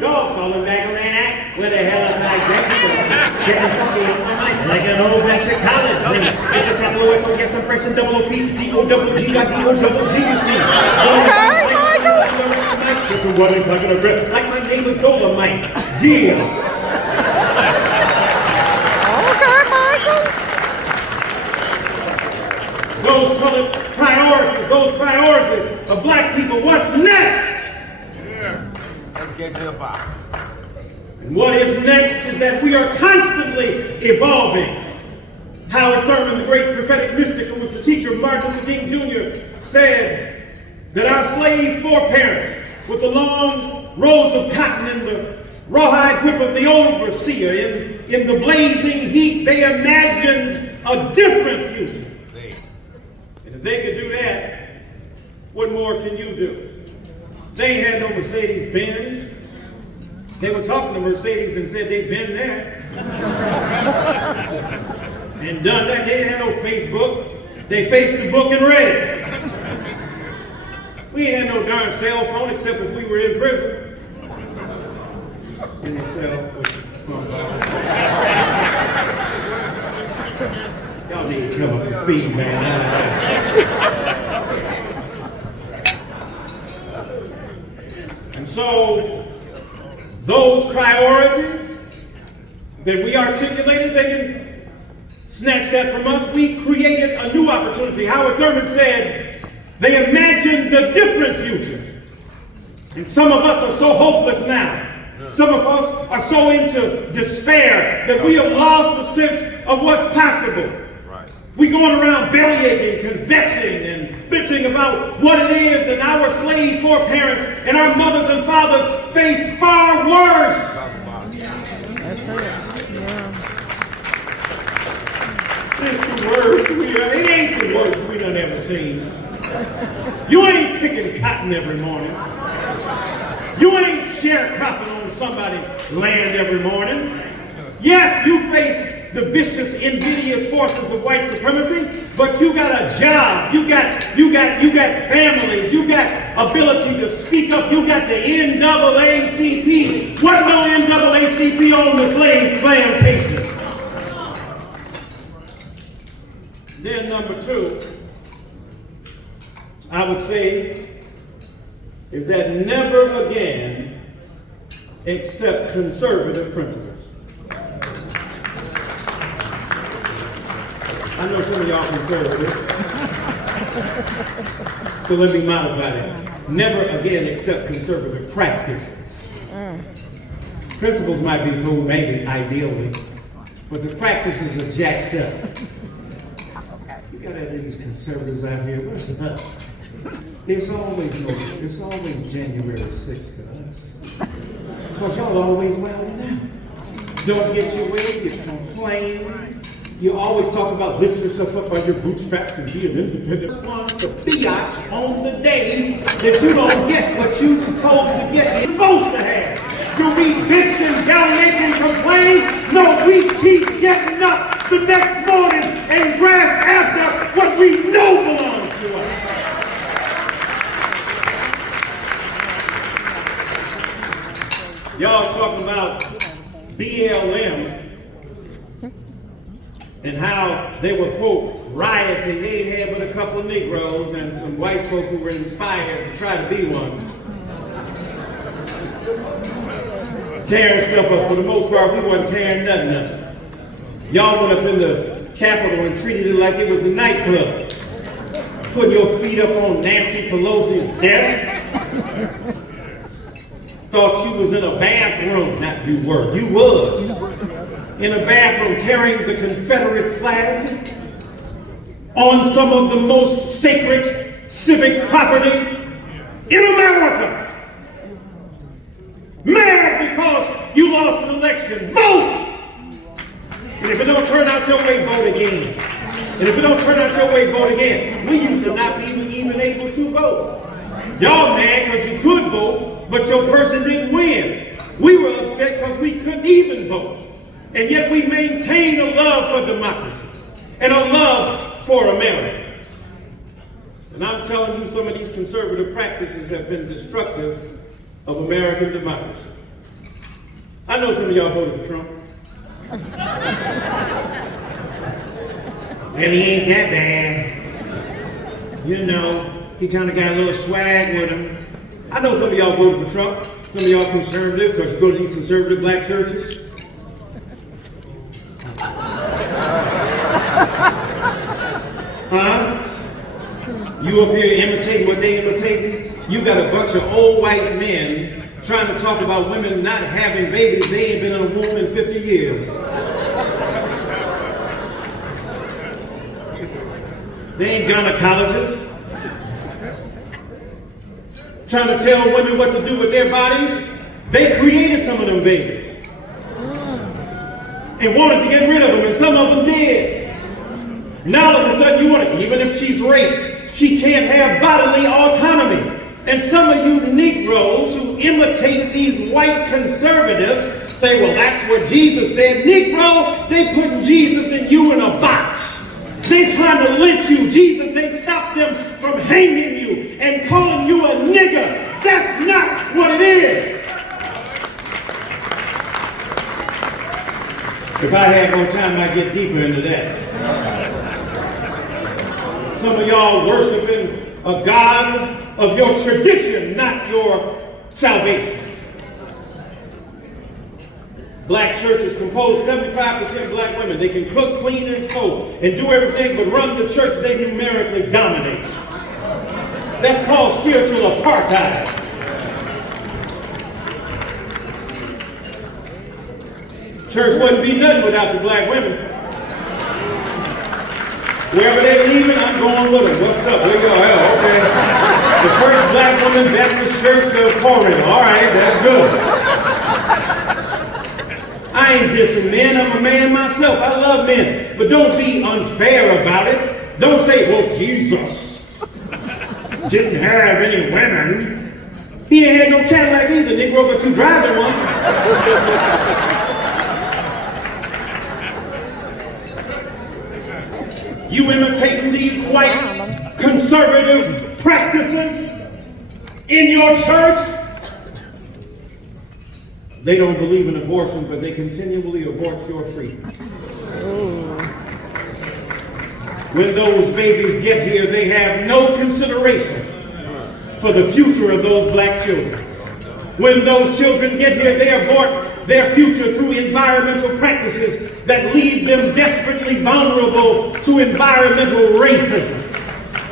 Dog falling back on that act. Where the hell am I getting fucking like an old black college. It's a couple of words, so get some fresh and double OPs, D-O-double-G, got D-O-double-G, you see. Okay, Michael. Like my neighbor's Dolomite. Yeah. Okay, Michael. Those colored priorities of black people, what's next? Yeah. Let's get to the bottom. And what is next is that we are constantly evolving. Howard Thurman, the great prophetic mystic who was the teacher of Martin Luther King Jr., said that our slave foreparents, with the long rows of cotton and the rawhide whip of the overseer, in the blazing heat, they imagined a different future. And if they could do that, what more can you do? They ain't had no Mercedes-Benz. They were talking to Mercedes and said they'd been there and done that. They didn't have no Facebook. They faced the book and read it. We ain't had no darn cell phone except if we were in prison. In the cell. Y'all need to come up to speed, man. And so, those priorities that we articulated, they can snatch that from us. We created a new opportunity. Howard Thurman said, they imagined a different future. And some of us are so hopeless now. Some of us are so into despair that we have lost the sense of what's possible. We going around bellyaching, confessing, and bitching about what it is that our slave foreparents and our mothers and fathers face far worse. That's it. Yeah. It's the worst it ain't the worst we done ever seen. You ain't picking cotton every morning. You ain't sharecropping on somebody's land every morning. Yes, you face the vicious, invidious forces of white supremacy, but you got a job, you got families, you got ability to speak up, you got the NAACP. What no NAACP on the slave plantation? Then number two, I would say, is that never again accept conservative principles. I know some of y'all conservative, so let me modify that. Never again accept conservative practices. Principles might be told maybe ideally, but the practices are jacked up. You got these conservatives out here, what's up? It's always January 6th to us. Because y'all always wilding out. Don't get your way, you complain. You always talk about lift yourself up by your bootstraps and be an independent. Respond to fiat on the day that you don't get what you're supposed to get. You're supposed to have. Do we bitch and gallate and complain? No, we keep getting up the next morning and grasp after what we know belongs to us. Y'all talking about BLM and how they were, quote, rioting. They had but a couple of Negroes and some white folk who were inspired to try to be one. Tearing stuff up. For the most part, we weren't tearing nothing up. Y'all went up in the Capitol and treated it like it was the nightclub. Putting your feet up on Nancy Pelosi's desk. Thought you was in a bathroom. Not you were. You was. In a bathroom carrying the Confederate flag on some of the most sacred civic property in America. Mad because you lost an election. Vote! And if it don't turn out your way, vote again. And if it don't turn out your way, vote again. We used to not be even able to vote. Y'all mad because you could vote, but your person didn't win. We were upset because we couldn't even vote. And yet we maintain a love for democracy and a love for America. And I'm telling you, some of these conservative practices have been destructive of American democracy. I know some of y'all voted for Trump. And he ain't that bad. You know, he kind of got a little swag with him. I know some of y'all voted for Trump. Some of y'all conservative, because you go to these conservative black churches. Huh? You up here imitating what they imitating? You got a bunch of old white men trying to talk about women not having babies. They ain't been in a womb in 50 years. They ain't gynecologists. Trying to tell women what to do with their bodies. They created some of them babies. And wanted to get rid of them, and some of them did. Now all of a sudden you want to, even if she's raped, she can't have bodily autonomy. And some of you Negroes who imitate these white conservatives say, well, that's what Jesus said. Negro, they put Jesus and you in a box. They trying to lynch you. Jesus ain't stopped them from hanging you and calling you a nigger. That's not what it is. If I had more time, I'd get deeper into that. Some of y'all worshiping a God of your tradition, not your salvation. Black churches compose 75% black women. They can cook, clean, and sew, and do everything but run the church they numerically dominate. That's called spiritual apartheid. Church wouldn't be nothing without the black women. Wherever they're leaving, I'm going with them. What's up? Where you go? Oh, okay. The first black woman Baptist church of Corinth. All right, that's good. I ain't dissing men. I'm a man myself. I love men. But don't be unfair about it. Don't say, well, Jesus didn't have any women. He ain't had no Cadillac either, Negro, but you driving one. You imitating these white conservative practices in your church? They don't believe in abortion, but they continually abort your freedom. When those babies get here, they have no consideration for the future of those black children. When those children get here, they abort their future through environmental practices that leave them desperately vulnerable to environmental racism.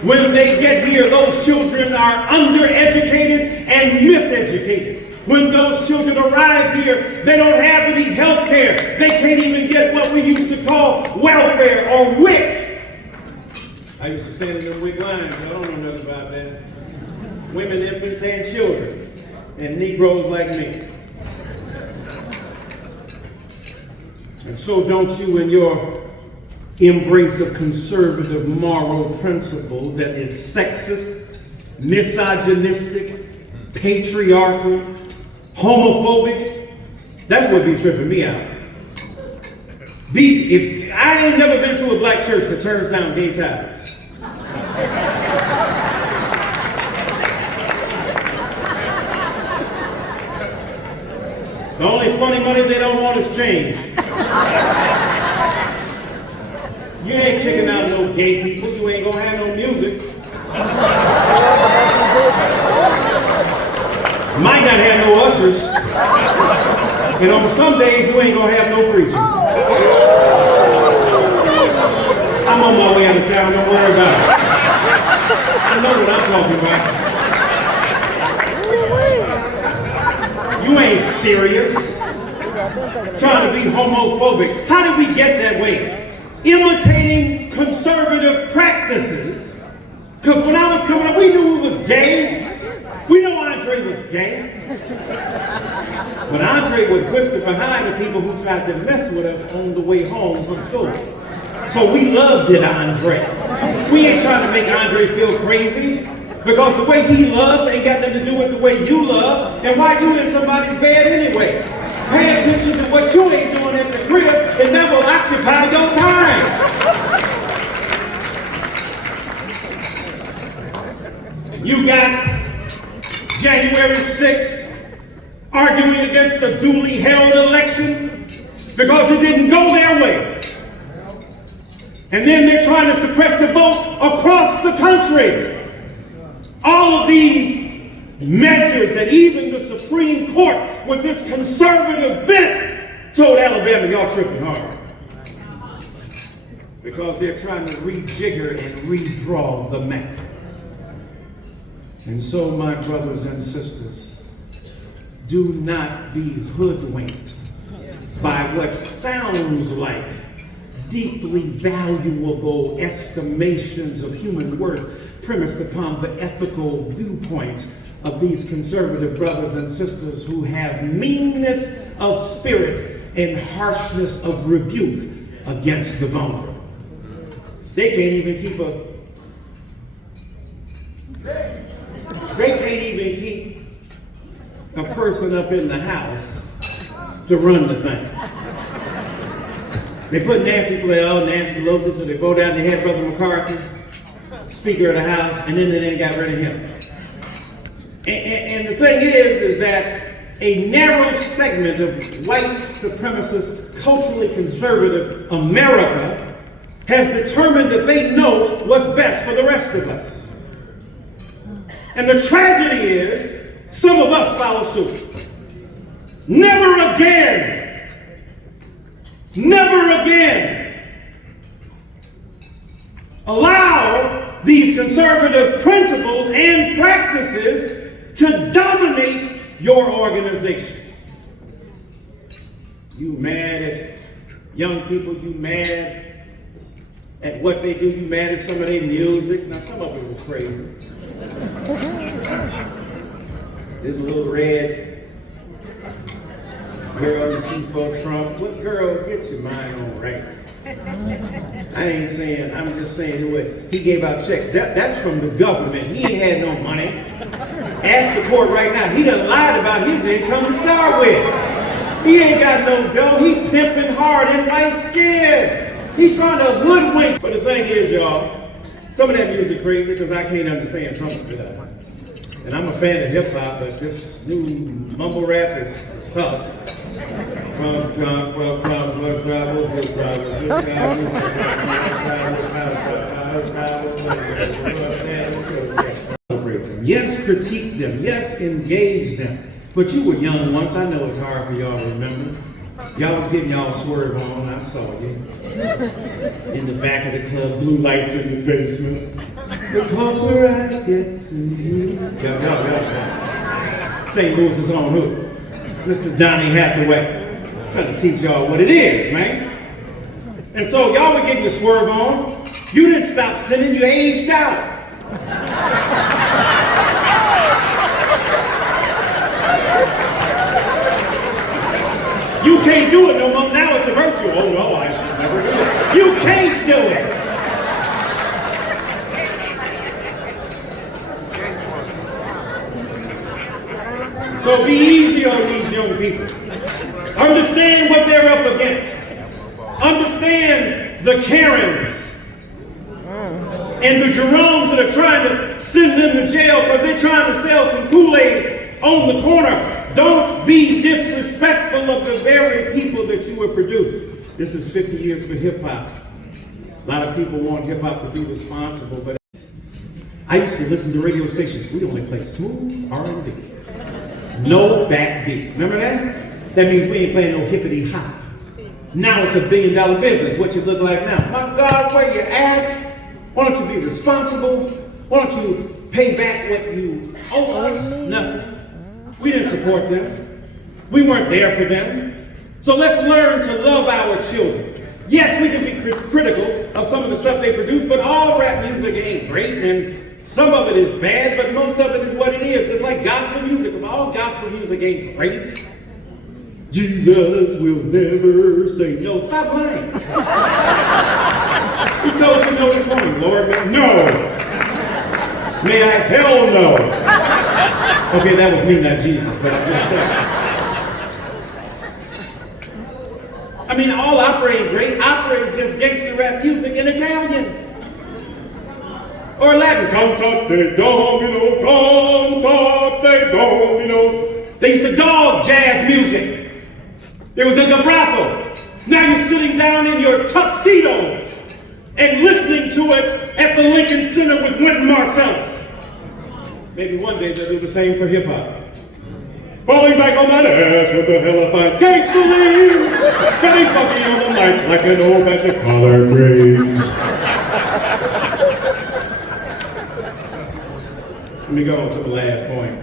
When they get here, those children are undereducated and miseducated. When those children arrive here, they don't have any health care. They can't even get what we used to call welfare or WIC. I used to stand in them WIC lines. I don't know nothing about that. Women, infants, and children, and Negroes like me. And so don't you, in your embrace of conservative moral principle that is sexist, misogynistic, patriarchal, homophobic, that's what be tripping me out. If I ain't never been to a black church that turns down gay tithes. The only funny money they don't want is change. You ain't kicking out no gay people. You ain't gonna have no music. Might not have no ushers. And on some days, you ain't gonna have no preaching. I'm on my way out of town. Don't worry about it. I know what I'm talking about. You ain't serious. Trying to be homophobic. How did we get that way? Imitating conservative practices. Because when I was coming up, we knew it was gay. We know Andre was gay. But Andre would whip the behind the people who tried to mess with us on the way home from school. So we loved it, Andre. We ain't trying to make Andre feel crazy. Because the way he loves ain't got nothing to do with the way you love, and why you in somebody's bed anyway. Pay attention to what you ain't doing at the crib, and that will occupy your time. You got January 6th arguing against a duly held election because it didn't go their way. And then they're trying to suppress the vote across the country. All of these measures that even the Supreme Court, with this conservative bent, told Alabama, y'all tripping hard. Because they're trying to rejigger and redraw the map. And so, my brothers and sisters, do not be hoodwinked by what sounds like deeply valuable estimations of human worth premised upon the ethical viewpoints of these conservative brothers and sisters who have meanness of spirit and harshness of rebuke against the vulnerable. They can't even keep a person up in the house to run the thing. They put Nancy Pelosi, so they vote out and they had Brother McCarthy, Speaker of the House, and then they didn't got rid of him. And the thing is that a narrow segment of white supremacist, culturally conservative America has determined that they know what's best for the rest of us. And the tragedy is, some of us follow suit. Never again, never again allow these conservative principles and practices to dominate your organization. You mad at young people, you mad at what they do, you mad at some of their music. Now some of it was crazy. This little red girl you see for Trump. What girl, get your mind on right? I ain't saying, I'm just saying the way he gave out checks. That's from the government. He ain't had no money. Ask the court right now. He done lied about his income to start with. He ain't got no dough. He pimping hard in white skin. He trying to hoodwink. But the thing is, y'all, some of that music crazy because I can't understand some of it. And I'm a fan of hip hop, but this new mumble rap is tough. Yes, critique them. Yes, engage them. But you were young once. I know it's hard for y'all to remember. Y'all was getting y'all swerve on. I saw you. In the back of the club, blue lights in the basement. The closer I get to you. Y'all. St. Louis' own who? Mr. Donnie Hathaway. Trying to teach y'all what it is, man. And so y'all were getting your swerve on. You didn't stop sinning, you aged out. You can't do it no more. Now it's a virtue. Oh no, I should never do it. You can't do it. So be easy on these young people. Understand what they're up against. Understand the Karens and the Jeromes that are trying to send them to jail because they're trying to sell some Kool-Aid on the corner. Don't be disrespectful of the very people that you are producing. This is 50 years for hip-hop. A lot of people want hip-hop to be responsible, but I used to listen to radio stations. We only play smooth R&B. No backbeat. Remember that? That means we ain't playing no hippity hop. Now it's $1 billion business. What you look like now? My God, where you at? Why don't you be responsible? Why don't you pay back what you owe us? Nothing. We didn't support them. We weren't there for them. So let's learn to love our children. Yes, we can be critical of some of the stuff they produce, but all rap music ain't great, and some of it is bad, but most of it is what it is. Just like gospel music. All gospel music ain't great. Jesus will never say no. Stop lying. He told you no this morning, Lord. No. May I hell no. Okay, that was me, not Jesus, but I'm just saying. I mean, all opera ain't great. Opera is just gangster rap music in Italian. Or Latin. Cantate domino, They used to dog jazz music. It was a vibrato. Now you're sitting down in your tuxedos and listening to it at the Lincoln Center with Wynton Marsalis. Maybe one day they'll do the same for hip-hop. Falling back on that ass with a hell of a gangster lean. Getting funky on the mic like an old batch of collard greens. Let me go on to the last point.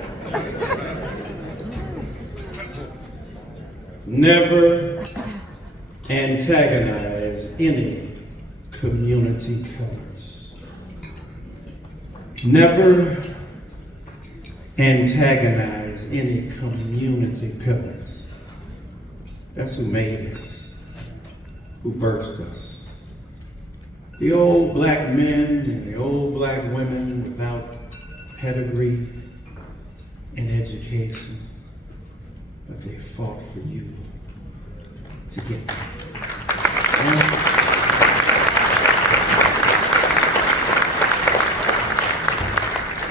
Never antagonize any community pillars. Never antagonize any community pillars. That's who made us, who birthed us. The old black men and the old black women without pedigree and education, but they fought for you to get there.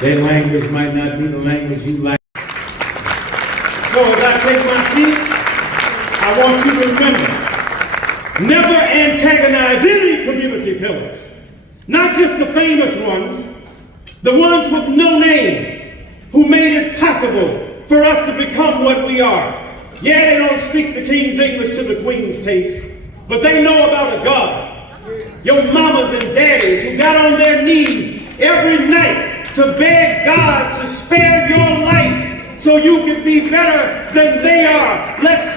Their language might not be the language you like. So as I take my seat, I want you to remember, never antagonize any community pillars. Not just the famous ones, the ones with no name, who made it possible for us to become what we are. Yeah, they don't speak the king's English to the queen's taste, but they know about a God. Your mamas and daddies who got on their knees every night to beg God to spare your life so you can be better than they are. Let's